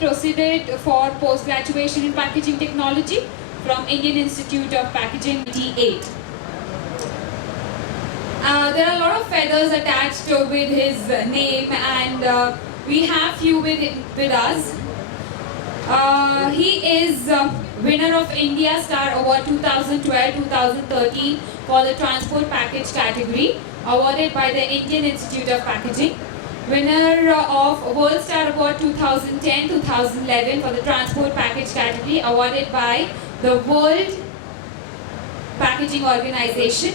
proceeded for post-graduation in packaging technology from Indian Institute of Packaging, 98. There are a lot of feathers attached with his name, and we have few with us. He is winner of India Star Award 2012-2013 for the transport package category, awarded by the Indian Institute of Packaging. Winner of World Star Award 2010-2011 for the transport package category, awarded by the World Packaging Organization.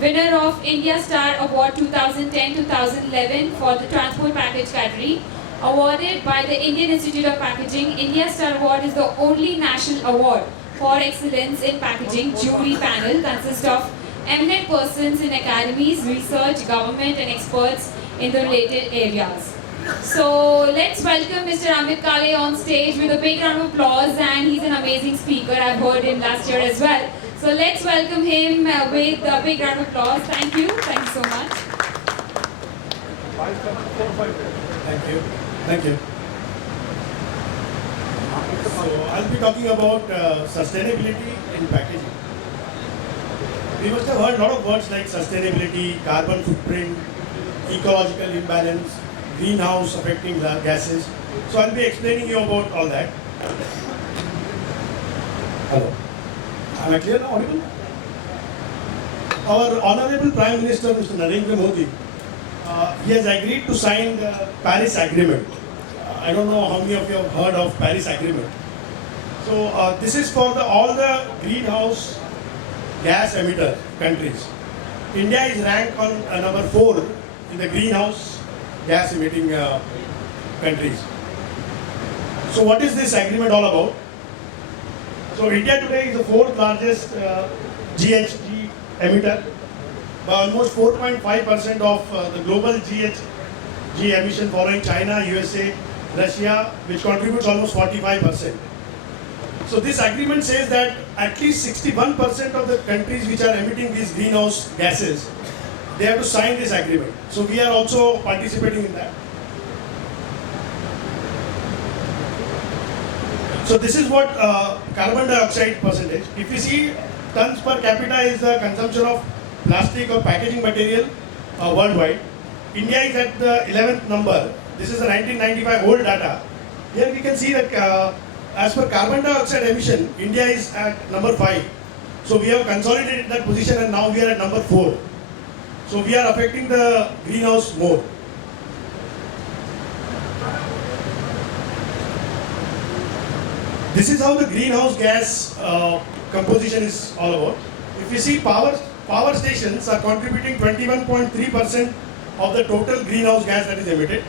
Winner of India Star Award 2010-2011 for the transport package category, awarded by the Indian Institute of Packaging. India Star Award is the only national award for excellence in packaging. Jury panel consists of eminent persons in academies, research, government and experts in the related areas. So let's welcome Mr. Amit Kale on stage with a big round of applause, and he's an amazing speaker. I've heard him last year as well. So let's welcome him with a big round of applause. Thank you. Thank you so much. Thank you. Thank you. So I'll be talking about sustainability in packaging. We must have heard a lot of words like sustainability, carbon footprint, ecological imbalance, greenhouse affecting the gases. So I'll be explaining you about all that. Hello. Am I clear now? Audible? Our Honorable Prime Minister, Mr. Narendra Modi, he has agreed to sign the Paris Agreement. I don't know how many of you have heard of Paris Agreement. So this is for all the greenhouse gas emitter countries. India is ranked on number 4 in the greenhouse gas emitting countries. So what is this agreement all about? So India today is the 4th largest GHG emitter, by almost 4.5% of the global GHG emission, following China, USA, Russia, which contributes almost 45%. So this agreement says that at least 61% of the countries which are emitting these greenhouse gases, they have to sign this agreement. So we are also participating in that. So this is what carbon dioxide percentage. If you see, tons per capita is the consumption of plastic or packaging material worldwide. India is at the 11th number. This is the 1995 old data. Here we can see that as per carbon dioxide emission, India is at number 5. So we have consolidated that position, and now we are at number 4. So we are affecting the greenhouse more. This is how the greenhouse gas composition is all about. If you see, power stations are contributing 21.3% of the total greenhouse gas that is emitted,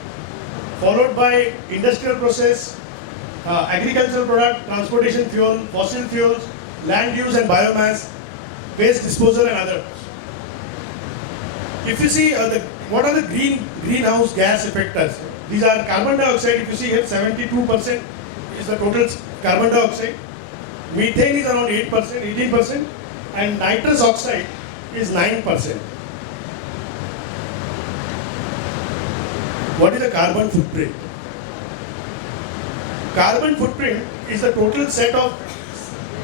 followed by industrial process, agricultural product, transportation fuel, fossil fuels, land use and biomass, waste disposal and others. If you see what are the greenhouse gas effectors, these are carbon dioxide. If you see here, 72% is the total carbon dioxide. Methane is around 8%, 18%, and nitrous oxide is 9%. What is the carbon footprint? Carbon footprint is the total set of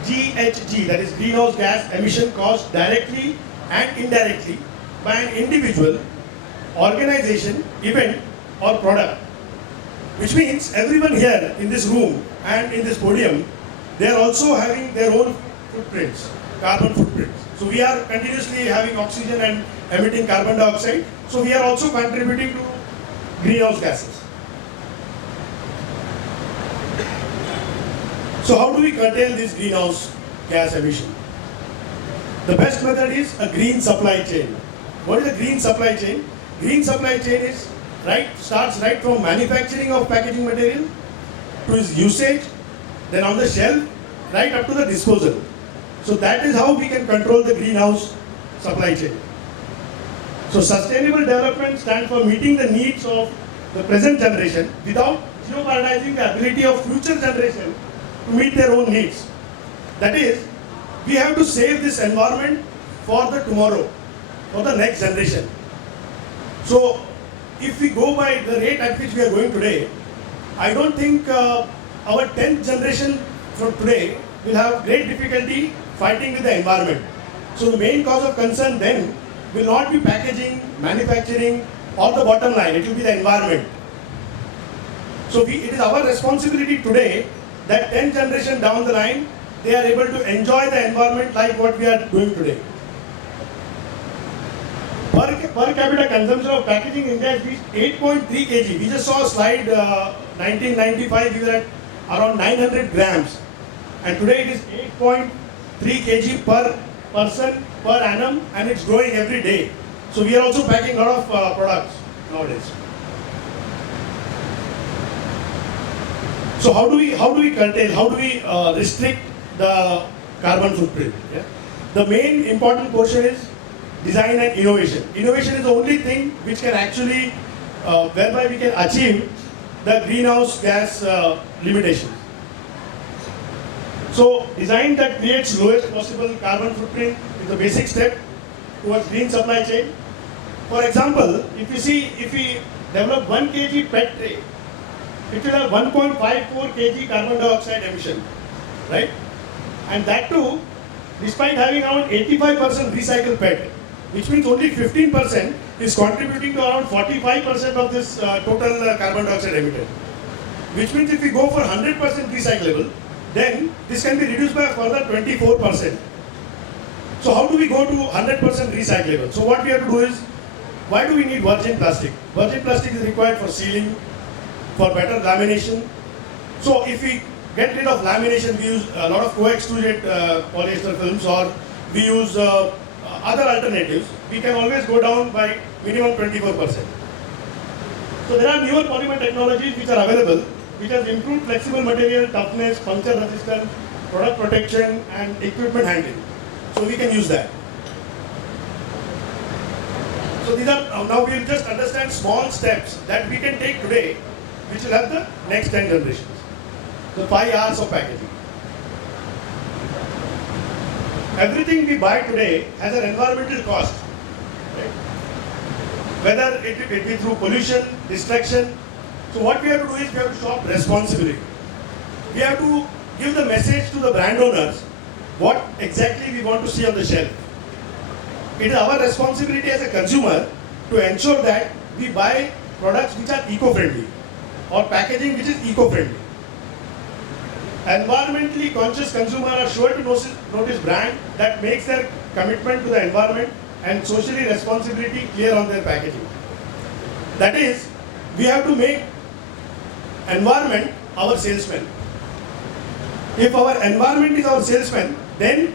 GHG, that is greenhouse gas emission caused directly and indirectly by an individual, organization, event or product. Which means everyone here in this room and in this podium, they are also having their own footprints, carbon footprints. So we are continuously having oxygen and emitting carbon dioxide. So we are also contributing to greenhouse gases. So how do we curtail this greenhouse gas emission? The best method is a green supply chain. What is a green supply chain? Green supply chain is starts right from manufacturing of packaging material to its usage, then on the shelf, right up to the disposal. So that is how we can control the greenhouse supply chain. So sustainable development stands for meeting the needs of the present generation without jeopardizing the ability of future generation to meet their own needs. That is, we have to save this environment for the tomorrow, for the next generation. So if we go by the rate at which we are going today, I don't think our 10th generation from today will have great difficulty fighting with the environment. So the main cause of concern then will not be packaging, manufacturing, or the bottom line, it will be the environment. So it is our responsibility today that 10th generation down the line, they are able to enjoy the environment like what we are doing today. Per capita consumption of packaging in India has reached 8.3 kg. We just saw a slide, 1995, we were at around 900 grams. And today it is 8.3 kg per person per annum, and it's growing every day. So we are also packing a lot of products nowadays. So how do we curtail, how do we restrict the carbon footprint? Yeah? The main important portion is design and innovation. Innovation is the only thing which can actually, whereby we can achieve the greenhouse gas limitations. So design that creates lowest possible carbon footprint is the basic step towards green supply chain. For example, if we develop 1 kg PET tray, it will have 1.54 kg carbon dioxide emission, right? And that too, despite having around 85% recycled PET, which means only 15% is contributing to around 45% of this total carbon dioxide emitted. Which means if we go for 100% recyclable, then this can be reduced by a further 24%. So how do we go to 100% recyclable? So what we have to do is, why do we need virgin plastic? Virgin plastic is required for sealing, for better lamination. So if we get rid of lamination, we use a lot of co-extruded polyester films, or we use other alternatives, we can always go down by minimum 24%. So there are newer polymer technologies which are available, which has improved flexible material, toughness, puncture resistance, product protection, and equipment handling. So we can use that. So these are, now we will just understand small steps that we can take today, which will help the next 10 generations. The 5 R's of packaging. Everything we buy today has an environmental cost, right? Whether it be through pollution, destruction. So what we have to do is we have to shop responsibly. We have to give the message to the brand owners what exactly we want to see on the shelf. It is our responsibility as a consumer to ensure that we buy products which are eco-friendly or packaging which is eco-friendly. Environmentally conscious consumers are sure to notice brand that makes their commitment to the environment and socially responsibility clear on their packaging. That is, we have to make environment our salesman. If our environment is our salesman, then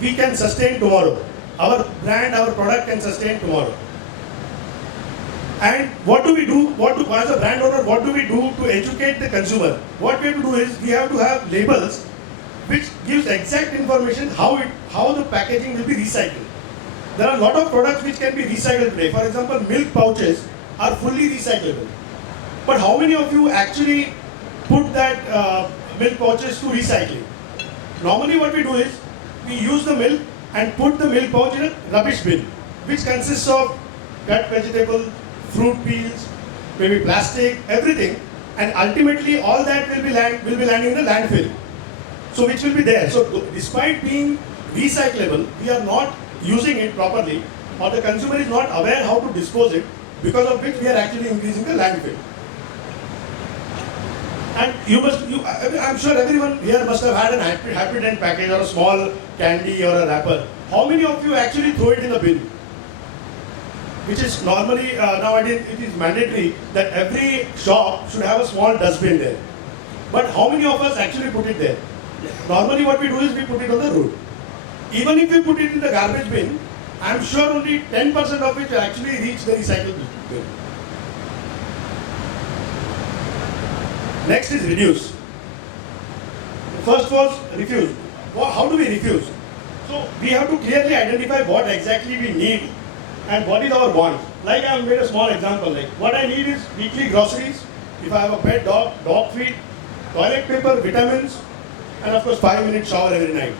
we can sustain tomorrow. Our brand, our product can sustain tomorrow. And what do we do? As a brand owner, what do we do to educate the consumer? What we have to do is we have to have labels which gives exact information how the packaging will be recycled. There are a lot of products which can be recycled today. For example, milk pouches are fully recyclable. But how many of you actually put that milk pouches to recycling? Normally what we do is we use the milk and put the milk pouch in a rubbish bin, which consists of cut vegetable, fruit peels, maybe plastic, everything, and ultimately all that will be landing in the landfill. So which will be there. So despite being recyclable, we are not using it properly, or the consumer is not aware how to dispose it, because of which we are actually increasing the landfill. And I'm sure everyone here must have had an Happy Dent package or a small candy or a wrapper. How many of you actually throw it in the bin? Which is normally, nowadays it is mandatory that every shop should have a small dustbin there. But how many of us actually put it there? Normally what we do is we put it on the road. Even if we put it in the garbage bin, I'm sure only 10% of it will actually reach the recycle bin. Next is reduce. The first was refuse. How do we refuse? So we have to clearly identify what exactly we need and what is our want. Like I have made a small example, like what I need is weekly groceries, if I have a pet dog, dog feed, toilet paper, vitamins, and of course 5-minute shower every night.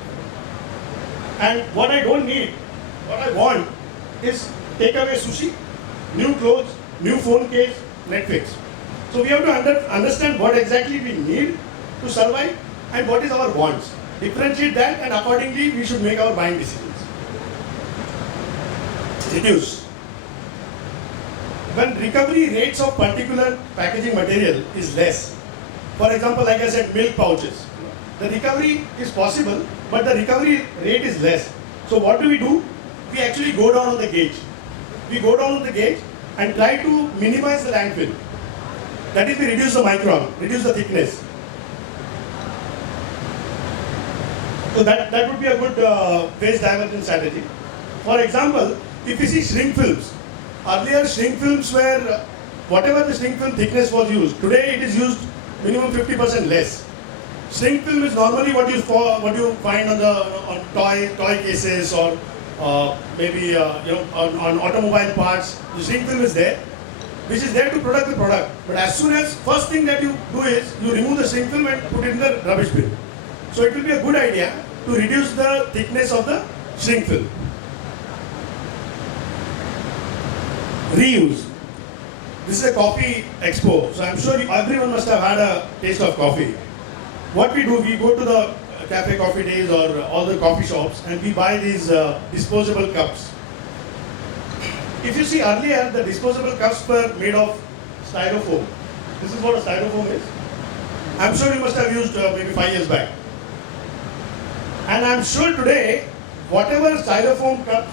And what I don't need, what I want is takeaway sushi, new clothes, new phone case, Netflix. So we have to understand what exactly we need to survive and what is our wants. Differentiate that and accordingly we should make our buying decisions. Reduce. When recovery rates of particular packaging material is less, for example, like I said, milk pouches, the recovery is possible, but the recovery rate is less. So what do? We actually go down on the gauge. We go down on the gauge and try to minimize the landfill. That is, we reduce the micron, reduce the thickness. So that would be a good waste diversion strategy. For example, if you see shrink films, earlier shrink films were, whatever the shrink film thickness was used, today it is used minimum 50% less. Shrink film is normally what you find on toy cases or maybe on automobile parts. The shrink film is there, which is there to protect the product. But as soon as first thing that you do is you remove the shrink film and put it in the rubbish bin. So it will be a good idea to reduce the thickness of the shrink film. Reuse. This is a coffee expo, so I'm sure everyone must have had a taste of coffee. What we do, we go to the cafe coffee days or all the coffee shops and we buy these disposable cups. If you see earlier, the disposable cups were made of styrofoam. This is what a styrofoam is. I'm sure you must have used maybe 5 years back. And I'm sure today, whatever styrofoam cups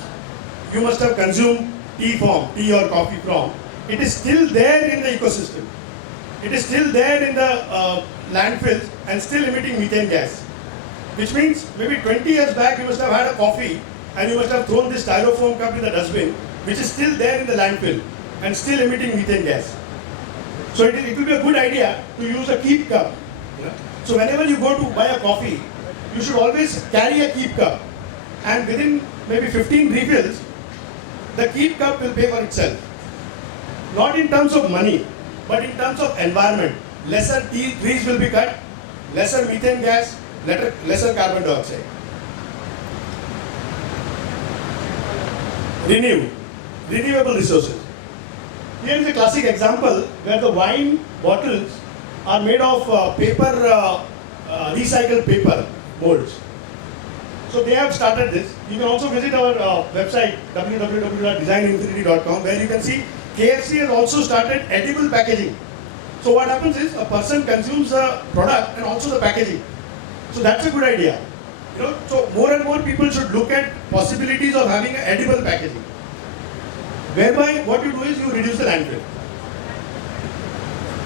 you must have consumed tea or coffee from, it is still there in the ecosystem. It is still there in the landfills and still emitting methane gas. Which means maybe 20 years back you must have had a coffee and you must have thrown this styrofoam cup in the dustbin, which is still there in the landfill and still emitting methane gas. So it will be a good idea to use a keep cup. So whenever you go to buy a coffee, you should always carry a keep cup, and within maybe 15 refills, the keep cup will pay for itself. Not in terms of money, but in terms of environment. Lesser trees will be cut, lesser methane gas, lesser carbon dioxide. Renewable resources. Here is a classic example where the wine bottles are made of recycled paper molds. So they have started this. You can also visit our website www.designinfinity.com, where you can see KFC has also started edible packaging. So what happens is a person consumes the product and also the packaging. So that's a good idea. So more and more people should look at possibilities of having an edible packaging. Whereby what you do is you reduce the landfill.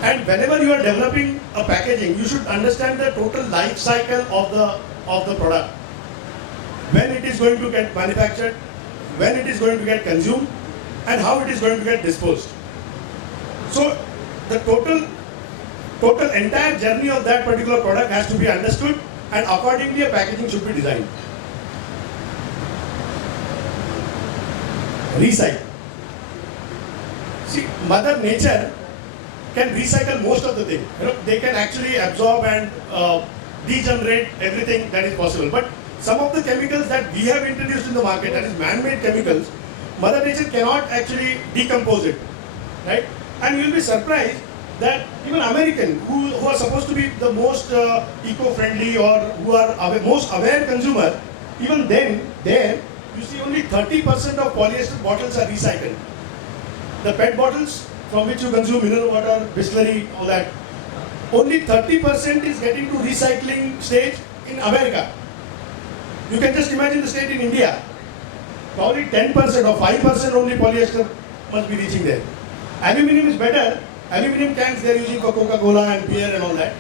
And whenever you are developing a packaging, you should understand the total life cycle of the product. When it is going to get manufactured, when it is going to get consumed, and how it is going to get disposed. So the total entire journey of that particular product has to be understood, and accordingly a packaging should be designed. Recycle. See, Mother Nature can recycle most of the things. They can actually absorb and degenerate everything that is possible. But some of the chemicals that we have introduced in the market, that is man-made chemicals, Mother Nature cannot actually decompose it, right? And you'll be surprised that even Americans, who are supposed to be the most eco-friendly or who are most aware consumer, even then, there you see only 30% of polyester bottles are recycled. The PET bottles from which you consume mineral water, Bisleri, all that, only 30% is getting to recycling stage in America. You can just imagine the state in India. Probably 10% or 5% only polyester must be reaching there. Aluminium is better. Aluminium cans they are using for Coca-Cola and beer and all that.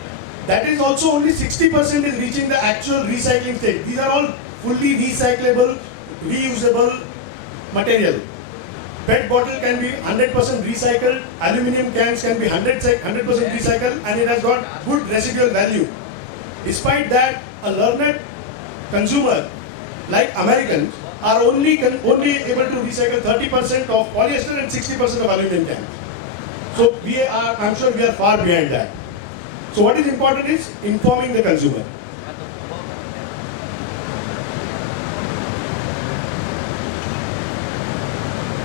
That is also only 60% is reaching the actual recycling stage. These are all fully recyclable, reusable material. PET bottle can be 100% recycled, aluminium cans can be 100% recycled, and it has got good residual value. Despite that, a learned consumer like Americans are only able to recycle 30% of polyester and 60% of aluminum cans. So I'm sure we are far behind that. So what is important is informing the consumer.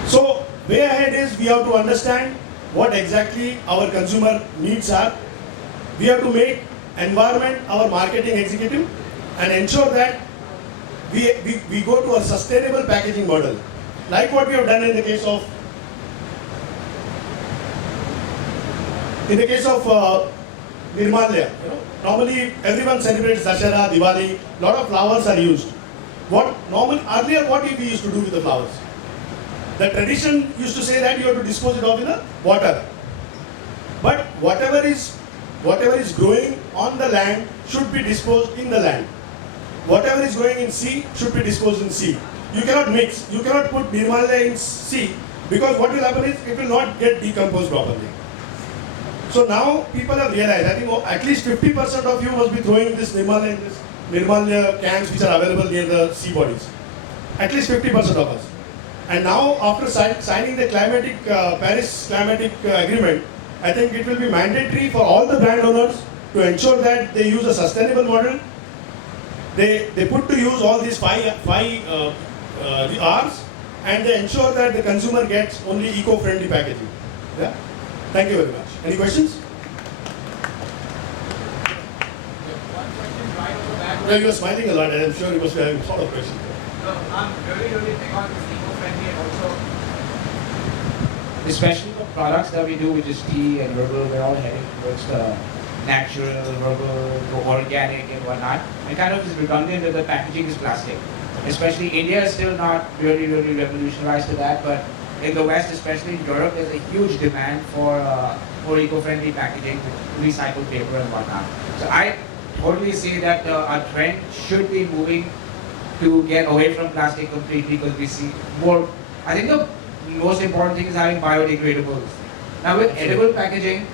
So way ahead is we have to understand what exactly our consumer needs are. We have to make environment our marketing executive and ensure that we go to a sustainable packaging model, like what we have done in the case of Nirmalya. Normally everyone celebrates Dashera, Diwali, lot of flowers are used. Earlier what we used to do with the flowers? The tradition used to say that you have to dispose it off in the water. But whatever is growing on the land should be disposed in the land. Whatever is growing in sea should be disposed in sea. You cannot mix. You cannot put Nirmalya in sea, because what will happen is it will not get decomposed properly. So now people have realized, I think at least 50% of you must be throwing this Nirmalya cans which are available near the sea bodies. At least 50% of us. And now after signing the Paris climatic agreement, I think it will be mandatory for all the brand owners to ensure that they use a sustainable model. They put to use all these five the R's, and they ensure that the consumer gets only eco-friendly packaging. Yeah? Thank you very much. Any questions? One question right over back. Well, you are smiling a lot, and I'm sure you must be having a lot of questions. No, I'm really big on this eco-friendly, and also, especially the products that we do, which is tea and herbal, we're all heading towards the natural, herbal, organic and whatnot. And kind of is redundant that the packaging is plastic. Especially India is still not really revolutionized to that, but in the West, especially in Europe, there's a huge demand for eco-friendly packaging with recycled paper and whatnot. So I totally see that our trend should be moving to get away from plastic completely, because we see more. I think the most important thing is having biodegradables. Now with edible packaging,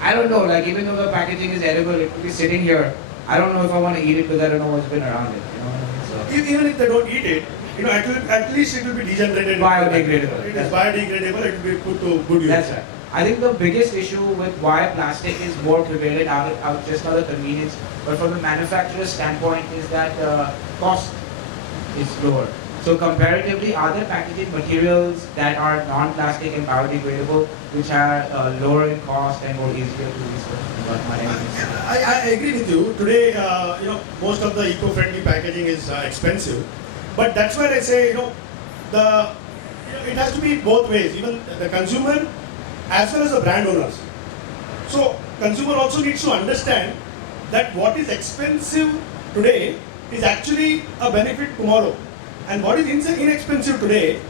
I don't know, like even though the packaging is edible, it could be sitting here. I don't know if I want to eat it because I don't know what's been around it. You know what I mean? So, Even if they don't eat it, at least it will be degenerated. Biodegradable. It is biodegradable. It will be put to good use. that's right. I think the biggest issue with why plastic is more prevalent out of just not the convenience, but from the manufacturer's standpoint, is that the cost is lower. So comparatively, other packaging materials that are non-plastic and biodegradable, which are lower in cost and more easier to recycle. I agree with you. Today, most of the eco-friendly packaging is expensive, but that's where I say, it has to be both ways. Even the consumer as well as the brand owners. So consumer also needs to understand that what is expensive today is actually a benefit tomorrow, and what is inexpensive today,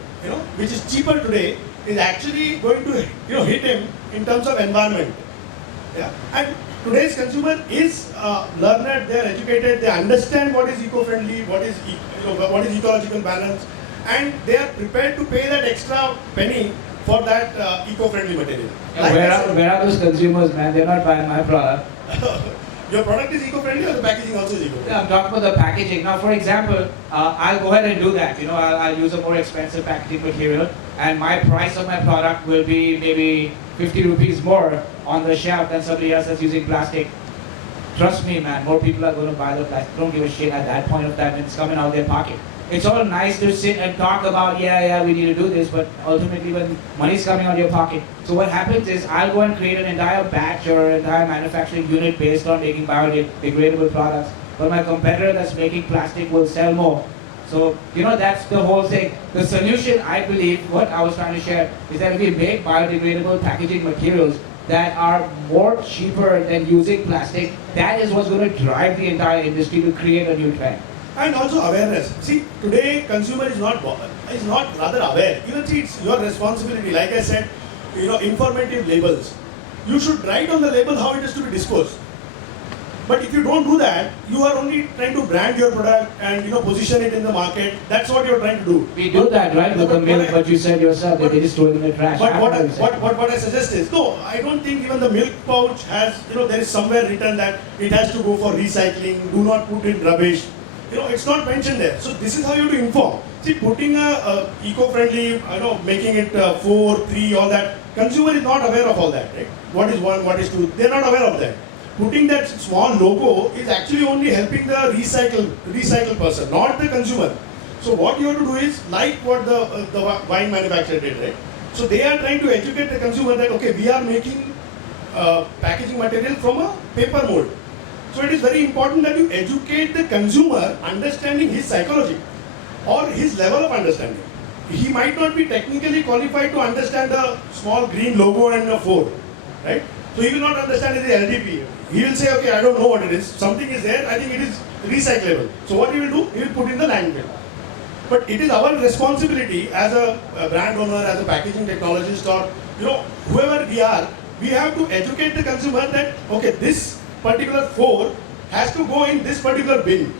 which is cheaper today, is actually going to hit him in terms of environment. Yeah, and today's consumer is learned, they are educated, they understand what is eco-friendly, what is ecological balance, and they are prepared to pay that extra penny for that eco-friendly material. Yeah, where are those consumers, man? They're not buying my product. Your product is eco-friendly, or the packaging also is eco-friendly? Yeah, I'm talking about the packaging. Now, for example, I'll go ahead and do that. I'll use a more expensive packaging material, and my price of my product will be maybe 50 rupees more on the shelf than somebody else that's using plastic. Trust me, man, more people are going to buy the plastic. Don't give a shit at that point of time when it's coming out of their pocket. It's all nice to sit and talk about, we need to do this, but ultimately when money's coming out of your pocket. So what happens is I'll go and create an entire batch or an entire manufacturing unit based on making biodegradable products, but my competitor that's making plastic will sell more. So, that's the whole thing. The solution, I believe, what I was trying to share, is that if we make biodegradable packaging materials that are more cheaper than using plastic, that is what's going to drive the entire industry to create a new trend. And also awareness. See, today consumer is not rather aware. Even see, it's your responsibility. Like I said, informative labels. You should write on the label how it is to be disposed. But if you don't do that, you are only trying to brand your product and position it in the market. That's what you're trying to do. We do that, right? With the milk, but you said yourself that they just throw it in the trash. But what I suggest is, no, I don't think even the milk pouch has, there is somewhere written that it has to go for recycling. Do not put in rubbish. It's not mentioned there. So this is how you have to inform. See, putting a eco-friendly, making it 4, 3, all that. Consumer is not aware of all that, right? What is 1, what is 2? They're not aware of that. Putting that small logo is actually only helping the recycle person, not the consumer. So what you have to do is like what the wine manufacturer did, right? So they are trying to educate the consumer that, okay, we are making packaging material from a paper mold. So it is very important that you educate the consumer understanding his psychology or his level of understanding. He might not be technically qualified to understand the small green logo and a 4, right? So he will not understand the LDP. He will say, okay, I don't know what it is. Something is there, I think it is recyclable. So what he will do? He will put in the landfill. But it is our responsibility as a brand owner, as a packaging technologist, or whoever we are, we have to educate the consumer that okay, this particular 4 has to go in this particular bin,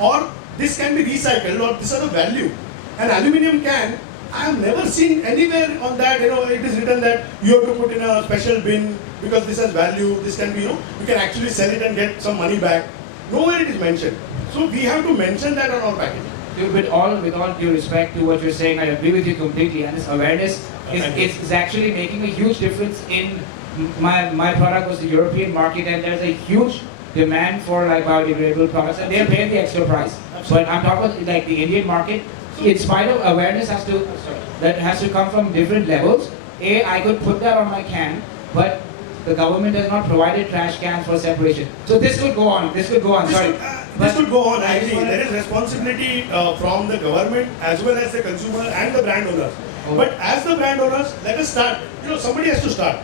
or this can be recycled, or this is the value. An aluminium can, I have never seen anywhere on that, it is written that you have to put in a special bin because this has value, this can be, you can actually sell it and get some money back. Nowhere it is mentioned. So we have to mention that on our packaging. With all due respect to what you're saying, I agree with you completely. And this awareness is actually making a huge difference in my product was the European market, and there's a huge demand for like biodegradable products, and they're paying the extra price. But I'm talking about like the Indian market. In spite of awareness has to come from different levels. I could put that on my can, but the government has not provided trash cans for separation. So this could go on. This could go on. Sorry. This could go on. I agree. There is responsibility from the government as well as the consumer and the brand owners. Okay. But as the brand owners, let us start. Somebody has to start.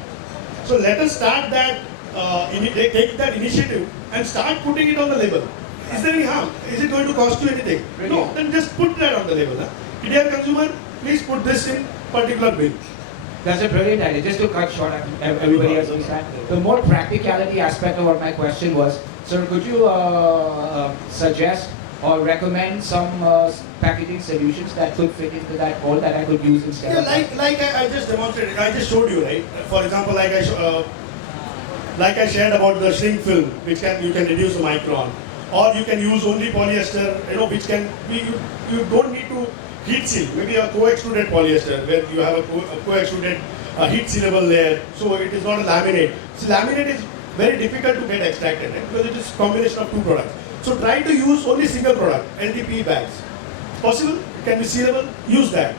So let us start that. Take that initiative and start putting it on the label. Is there any harm? Is it going to cost you anything? Really? No. Then just put that on the label. Dear consumer, please put this in particular bin. That's a brilliant idea. Just to cut short, everybody else understand. The more practicality aspect of what my question was, sir, could you suggest or recommend some packaging solutions that could fit into that mold that I could use instead of that? Like I just demonstrated, I just showed you, right? For example, like I shared about the shrink film, which you can reduce a micron, or you can use only polyester, which can be, you don't need to heat seal. Maybe a co-extruded polyester where you have a co-extruded heat sealable layer, so it is not a laminate. So laminate is very difficult to get extracted, right? Because it is a combination of two products. So try to use only single product, LDPE bags. Possible, it can be sealable, use that.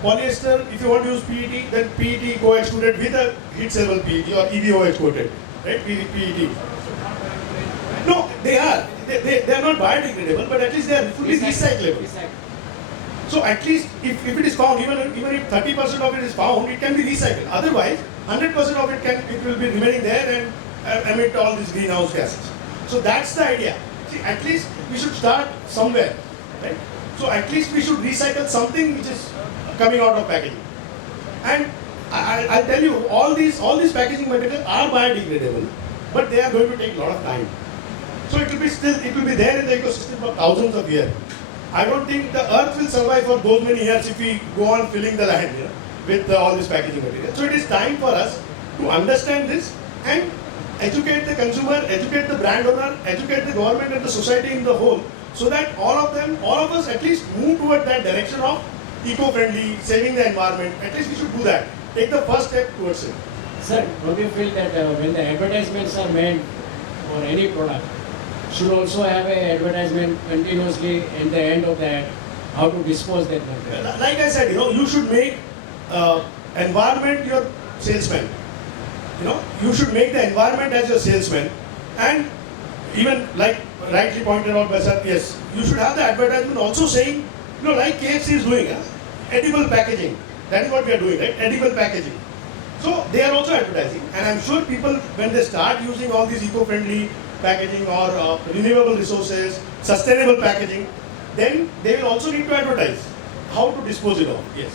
Polyester, if you want to use PET, then PET co-extruded with a heat sealable PET or EVOH coated, right? PET. No, they are. They are not biodegradable, but at least they are fully recyclable. So at least if it is found, even if 30% of it is found, it can be recycled. Otherwise, 100% of it will be remaining there and emit all these greenhouse gases. So that's the idea. See, at least we should start somewhere, right? So at least we should recycle something which is coming out of packaging. And I'll tell you, all these packaging materials are biodegradable, but they are going to take a lot of time. So it will be there in the ecosystem for thousands of years. I don't think the earth will survive for those many years if we go on filling the land with all this packaging material. So it is time for us to understand this and educate the consumer, educate the brand owner, educate the government and the society in the whole, so that all of us at least move toward that direction of eco-friendly, saving the environment. At least we should do that. Take the first step towards it. Sir, don't you feel that when the advertisements are made for any product, should also have an advertisement continuously in the end of that, how to dispose that material? Like I said, you should make environment your salesman. You should make the environment as your salesman, and even like rightly pointed out by sir, yes, you should have the advertisement also saying, like KFC is doing, edible packaging. That is what we are doing, right? Edible packaging. So they are also advertising, and I'm sure people, when they start using all these eco-friendly packaging or renewable resources, sustainable packaging, then they will also need to advertise how to dispose it of. Yes.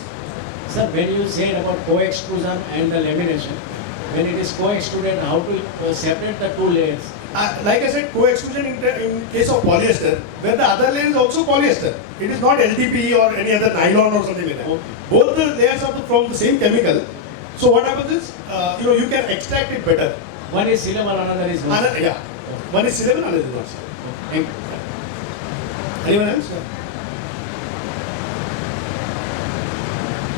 Sir, when you said about co-extrusion and the lamination, when it is co-extruded, how to separate the two layers? Like I said, co-extrusion in case of polyester, where the other layer is also polyester. It is not LDPE or any other nylon or something like that. Okay. Both the layers are from the same chemical. So what happens is, you can extract it better. One is sealable, another is not. Yeah. One is sealable, another is not sealable. Thank you. Anyone else?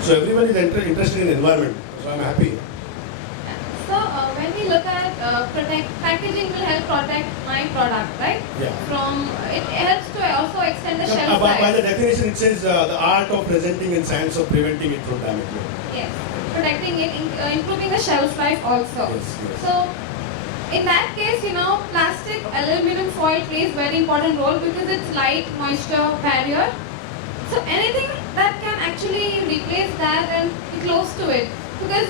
So everyone is interested in environment. So I'm happy. So when we look at packaging will help protect my product, right? Yeah. It helps to also extend the So, shelf by life. the definition, it says the art of presenting and science of preventing it from damage. Yes, protecting it, improving the shelf life also. Yes, yes. So in that case, plastic aluminum foil plays very important role because it's light moisture barrier. So anything that can actually replace that and be close to it, because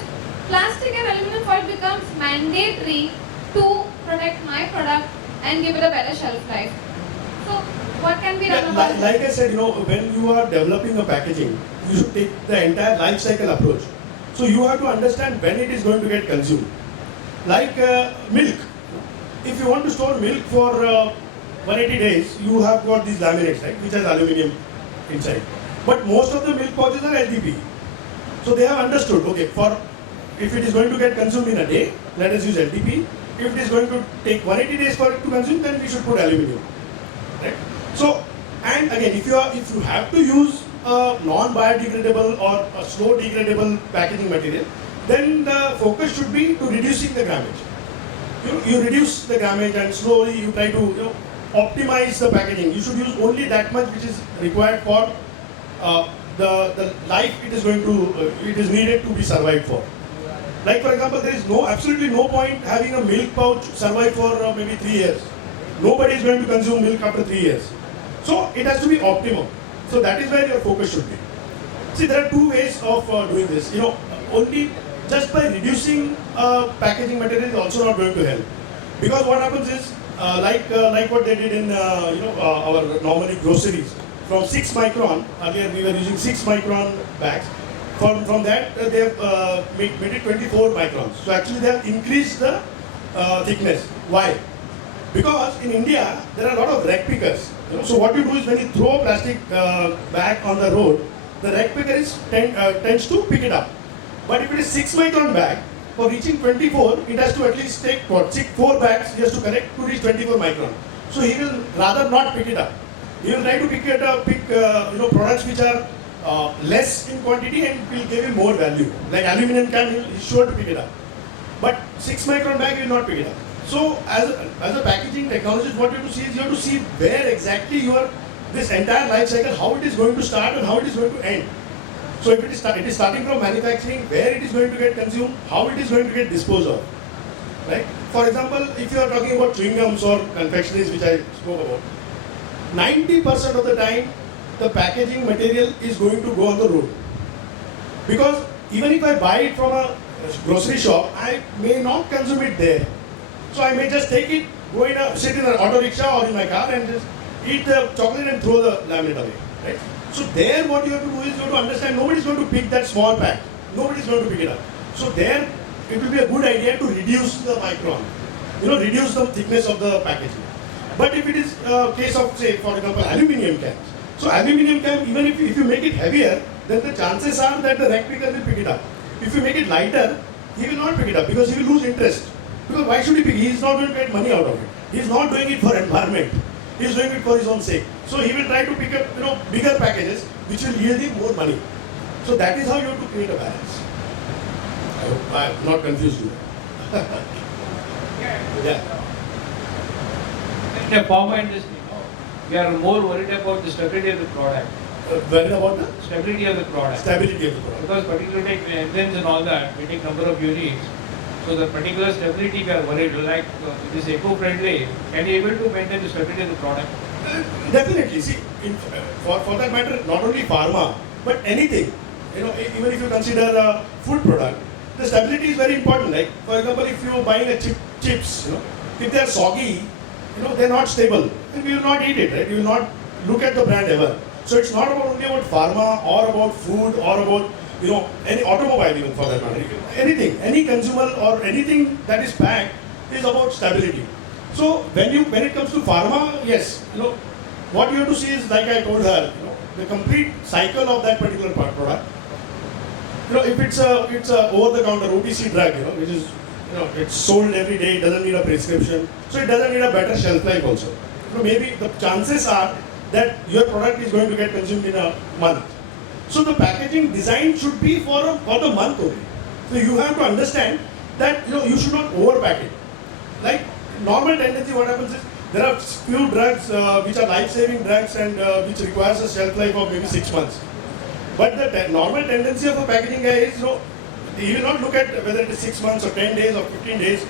plastic and aluminum foil becomes mandatory to protect my product and give it a better shelf life. So what can be done Yeah, about like it? I said, when you are developing a packaging, you should take the entire life cycle approach. So you have to understand when it is going to get consumed. Like milk. If you want to store milk for 180 days, you have got these laminates, right, which has aluminium inside. But most of the milk pouches are LDP. So they have understood, okay, if it is going to get consumed in a day, let us use LDP. If it is going to take 180 days for it to consume, then we should put aluminium. Right? So, and again, if you have to use a non-biodegradable or a slow degradable packaging material, then the focus should be to reducing the grammage. You reduce the grammage and slowly you try to optimize the packaging. You should use only that much which is required for the life it is needed to be survived for. Like for example, there is absolutely no point having a milk pouch survive for maybe 3 years. Nobody is going to consume milk after 3 years. So it has to be optimum. So that is where your focus should be. See, there are two ways of doing this. Only just by reducing packaging material is also not going to help. Because what happens is, like what they did in our normally groceries, from 6 micron, earlier we were using 6 micron bags. From that they have made it 24 microns. So actually they have increased the thickness. Why? Because in India there are a lot of rag pickers. So what you do is when you throw a plastic bag on the road, the rag picker tends to pick it up. But if it is 6 micron bag, for reaching 24, it has to at least take 4 bags he has to collect to reach 24 micron. So he will rather not pick it up. He will try to pick products which are less in quantity and will give him more value. Like aluminum can, he is sure to pick it up. But 6 micron bag he will not pick it up. So as a packaging technologist, what you have to see is you have to see where exactly this entire life cycle, how it is going to start and how it is going to end. So if it is starting from manufacturing, where it is going to get consumed, how it is going to get disposed of. Right? For example, if you are talking about chewing gums or confectionaries, which I spoke about, 90% of the time the packaging material is going to go on the road. Because even if I buy it from a grocery shop, I may not consume it there. So I may just take it, sit in an auto rickshaw or in my car and just eat the chocolate and throw the laminate away. Right? So there what you have to do is you have to understand nobody is going to pick that small pack. Nobody is going to pick it up. So there it will be a good idea to reduce the micron. Reduce the thickness of the packaging. But if it is a case of, say, for example, aluminium cans. So aluminium can, even if you make it heavier, then the chances are that the rag picker will pick it up. If you make it lighter, he will not pick it up because he will lose interest. Because why should he pick? He is not going to get money out of it. He is not doing it for environment. He is doing it for his own sake. So he will try to pick up bigger packages which will yield him more money. So that is how you have to create a balance. I hope I have not confused you. Yeah. In the pharma industry, we are more worried about the stability of the product. Worried about the Stability of the product. stability of the product. Because particularly enzymes and all that, we take number of units. So the particular stability we are worried, like it is eco-friendly, can you able to maintain the stability of the product? Definitely. See, for that matter, not only pharma, but anything. Even if you consider a food product, the stability is very important. Like, for example, if you are buying a chips, if they are soggy, they are not stable, and we will not eat it, right? We will not look at the brand ever. So it's not only about pharma or about food or about any automobile even for that matter. Anything, any consumer or anything that is packed is about stability. So when it comes to pharma, yes, what you have to see is, like I told her, the complete cycle of that particular product. If it's a over-the-counter OTC drug, which is it's sold every day, it doesn't need a prescription, so it doesn't need a better shelf life also. Maybe the chances are that your product is going to get consumed in a month. So the packaging design should be for the month only. So you have to understand that you should not overpack it. Like normal tendency, what happens is there are few drugs which are life-saving drugs and which requires a shelf life of maybe 6 months. But the normal tendency of a packaging guy is he will not look at whether it is 6 months or 10 days or 15 days.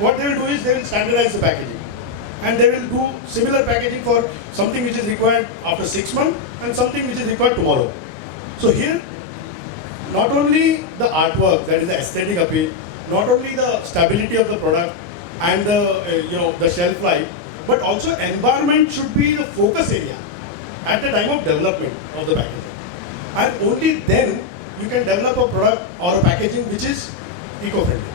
what they will do is they will standardize the packaging. And they will do similar packaging for something which is required after 6 months and something which is required tomorrow. So here, not only the artwork, that is the aesthetic appeal, not only the stability of the product and the shelf life, but also environment should be the focus area at the time of development of the packaging. And only then you can develop a product or a packaging which is eco-friendly.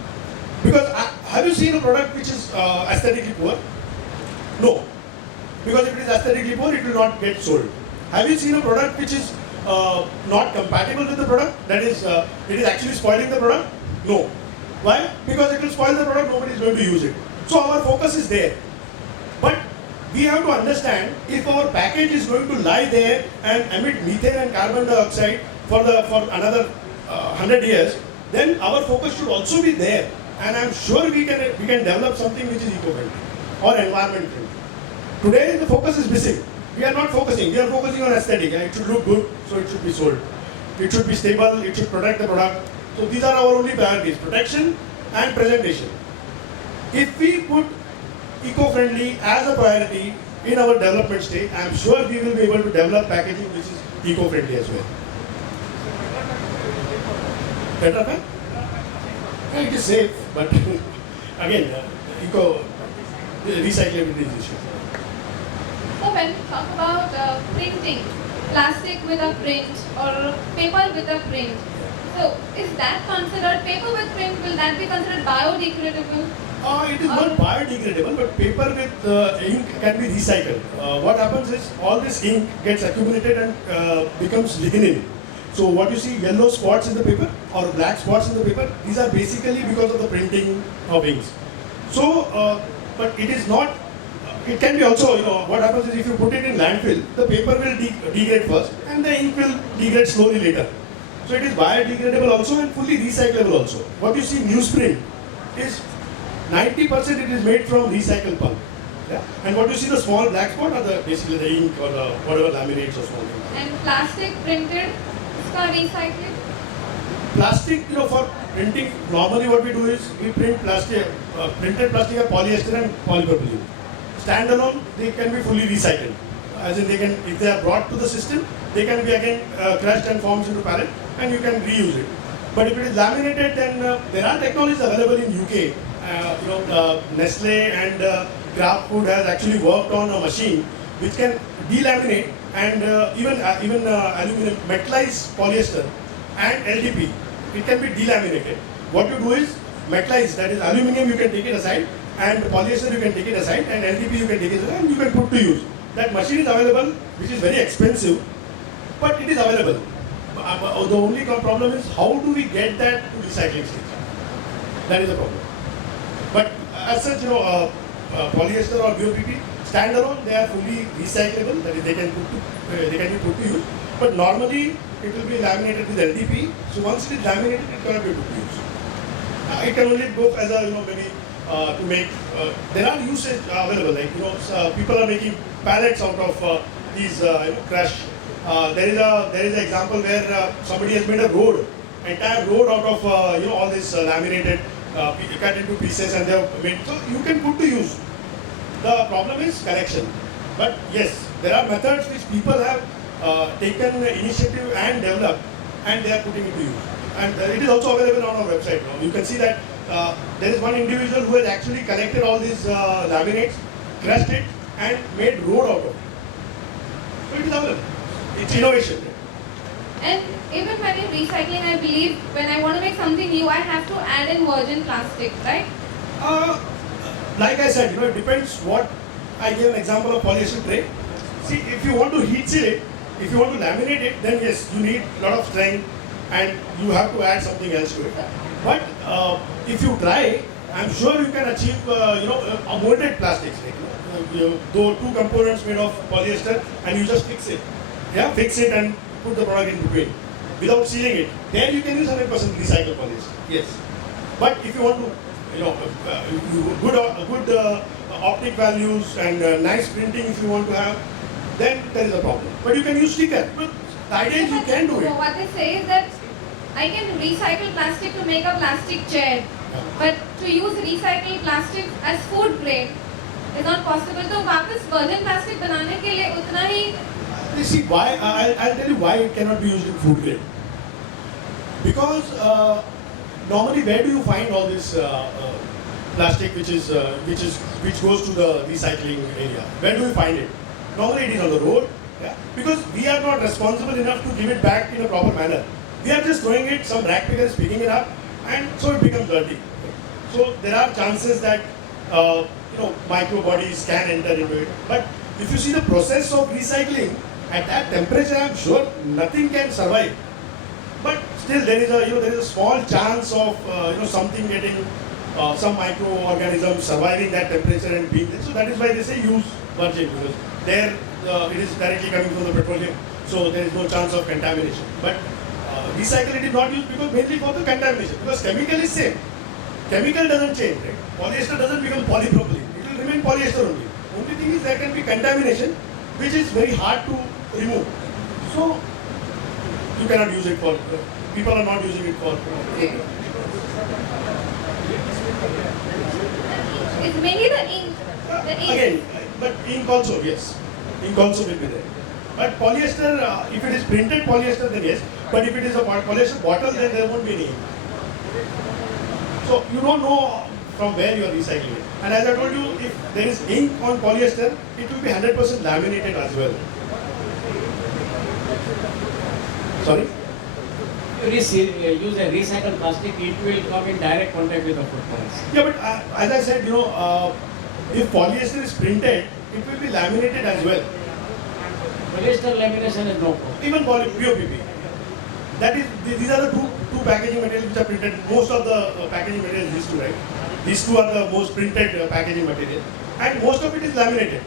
Because have you seen a product which is aesthetically poor? No. Because if it is aesthetically poor, it will not get sold. Have you seen a product which is not compatible with the product? That is, it is actually spoiling the product? No. Why? Because it will spoil the product, nobody is going to use it. So our focus is there. But we have to understand, if our package is going to lie there and emit methane and carbon dioxide for another 100 years, then our focus should also be there. And I'm sure we can develop something which is eco-friendly or environment friendly. Today the focus is missing. We are not focusing. We are focusing on aesthetic. It should look good, so it should be sold. It should be stable. It should protect the product. So these are our only priorities: protection and presentation. If we put eco-friendly as a priority in our development stage, I am sure we will be able to develop packaging which is eco-friendly as well. Better pack? Yeah, it is safe, but again, recyclability is issue. So when we talk about printing, plastic with a print or paper with a print, so is that considered, paper with print, will that be considered biodegradable? It is not biodegradable, but paper with ink can be recycled. What happens is all this ink gets accumulated and becomes lignin. So what you see yellow spots in the paper or black spots in the paper, these are basically because of the printing of inks. So, but it is not, it can be also, what happens is if you put it in landfill, the paper will degrade first and the ink will degrade slowly later. So it is biodegradable also and fully recyclable also. What you see newsprint is 90% it is made from recycled pulp. Yeah? And what you see the small black spot are basically the ink or the whatever laminates or small things. And plastic printed, iska recycling? Plastic, for printing, normally what we do is we print plastic, printed plastic are polyester and polypropylene. Standalone, they can be fully recycled. As in if they are brought to the system, they can be again crushed and formed into pallet and you can reuse it. But if it is laminated, then there are technologies available in UK. Nestle and Kraft Food has actually worked on a machine which can delaminate and even aluminum, metallize polyester and LDP. It can be delaminated. What you do is metallize, that is aluminum you can take it aside and polyester you can take it aside and LDP you can take it aside and you can put to use. That machine is available, which is very expensive, but it is available. The only problem is how do we get that to recycling stage? That is the problem. But as such, polyester or BOPP, standalone, they are fully recyclable, that is they can be put to use. But normally it will be laminated with LDP, so once it is laminated, it cannot be put to use. It can only go as a, maybe to make, there are uses available, like, people are making pallets out of these, crush. There is an example where somebody has made a road, entire road out of, all this laminated, cut into pieces and they have made, so you can put to use. The problem is collection. But yes, there are methods which people have taken initiative and developed and they are putting it to use. And it is also available on our website. You can see that there is one individual who has actually collected all these laminates, crushed it and made road out of it. So it is available. It's innovation. And even when in recycling, I believe when I want to make something new, I have to add in virgin plastic, right? Like I said, it depends what. I gave an example of polyester tray. See, if you want to heat seal it, if you want to laminate it, then yes, you need a lot of strength and you have to add something else to it. But if you try, I'm sure you can achieve, a molded plastics. Though two components made of polyester and you just fix it. Yeah, fix it and put the product in between without sealing it. Then you can use 100% recycled polyester. Yes. But if you want to, good optic values and nice printing if you want to have, then there is a problem. But you can use sticker. But the idea is you can do it. So what they say is that I can recycle plastic to make a plastic chair. but to use recycled plastic as food grade is not possible. तो वापस virgin plastic बनाने के लिए उतना ही You see why? I'll tell you why it cannot be used in food grade. Because normally, where do you find all this plastic which goes to the recycling area? Where do you find it? Normally, it is on the road. Yeah? Because we are not responsible enough to give it back in a proper manner. We are just throwing it. Some ragpicker is picking it up, and so it becomes dirty. So there are chances that micro bodies can enter into it. But if you see the process of recycling at that temperature, I am sure nothing can survive. But still, there is a small chance of something getting some microorganisms surviving that temperature and being there. So that is why they say use virgin, because there it is directly coming from the petroleum, so there is no chance of contamination. But recycle it is not used because mainly for the contamination, because chemical is same. Chemical doesn't change, right? Polyester doesn't become polypropylene. It will remain polyester only. Only thing is there can be contamination, which is very hard to remove. So you cannot use it for. People are not using it for. it's mainly the ink. The ink. Again, but ink also, yes. Ink also will be there. But polyester, if it is printed polyester, then yes. But if it is a polyester bottle, then there won't be any ink. So you don't know from where you are recycling it. And as I told you, if there is ink on polyester, it will be 100% laminated as well. Sorry? Use a recycled plastic, it will come in direct contact with the food products. Yeah, but as I said, if polyester is printed, it will be laminated as well. Polyester lamination is no problem. Even POPP. That is, these are the two packaging materials which are printed. Most of the packaging materials, these two, right? These two are the most printed packaging material, and most of it is laminated.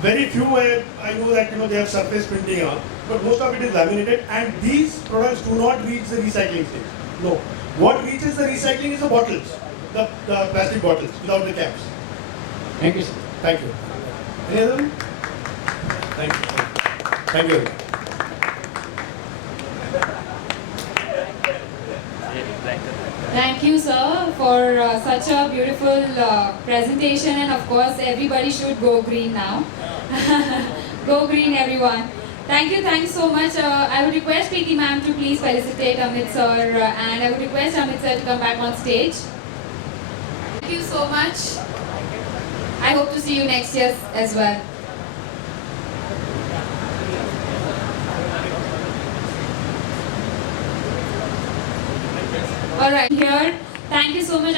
Very few I know that they have surface printing on, but most of it is laminated, and these products do not reach the recycling stage. No. What reaches the recycling is the bottles, the plastic bottles without the caps. Thank you, sir. Thank you. Any other one? Thank you. Thank you. Thank you, sir, for such a beautiful presentation, and of course, everybody should go green now. Go green, everyone. Thank you so much. I would request Preeti ma'am to please felicitate Amit sir, and I would request Amit sir to come back on stage. Thank you so much. I hope to see you next year as well. All right, here. Thank you so much.